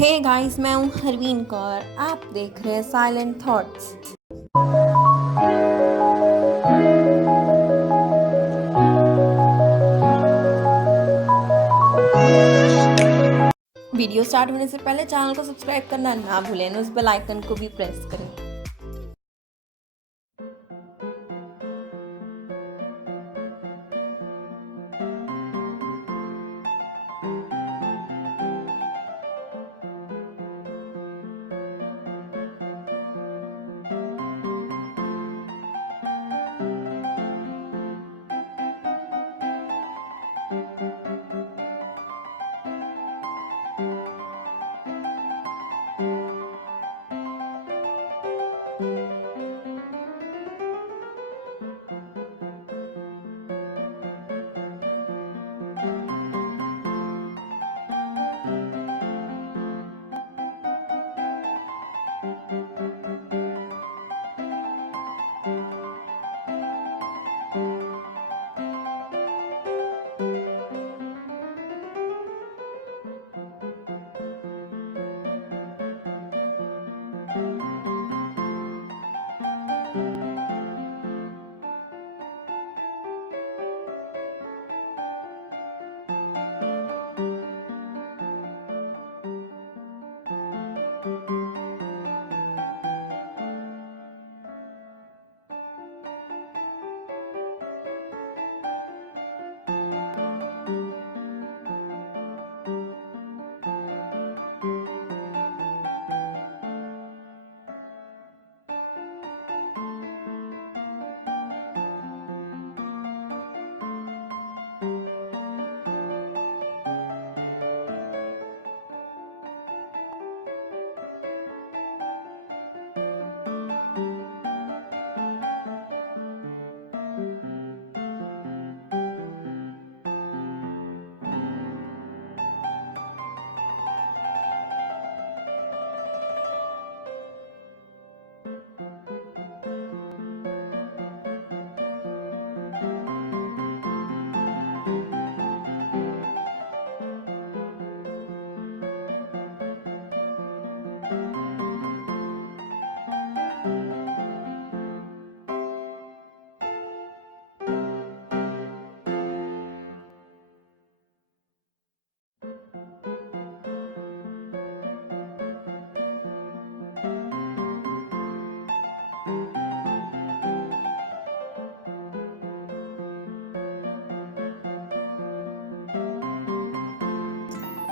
Hey guys, मैं हूँ हरवीन कौर। आप देख रहे हैं साइलेंट थॉट्स। वीडियो स्टार्ट होने से पहले चैनल को सब्सक्राइब करना ना भूलें, उस बेल आइकन को भी प्रेस करें।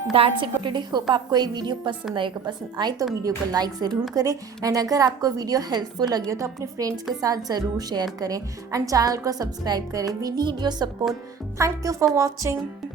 That's it for today. Hope आपको ये वीडियो पसंद आएगा। पसंद आए तो वीडियो को लाइक ज़रूर करें, एंड अगर आपको वीडियो हेल्पफुल लगी हो तो अपने फ्रेंड्स के साथ ज़रूर शेयर करें, एंड चैनल को सब्सक्राइब करें। We need your support. Thank you for watching.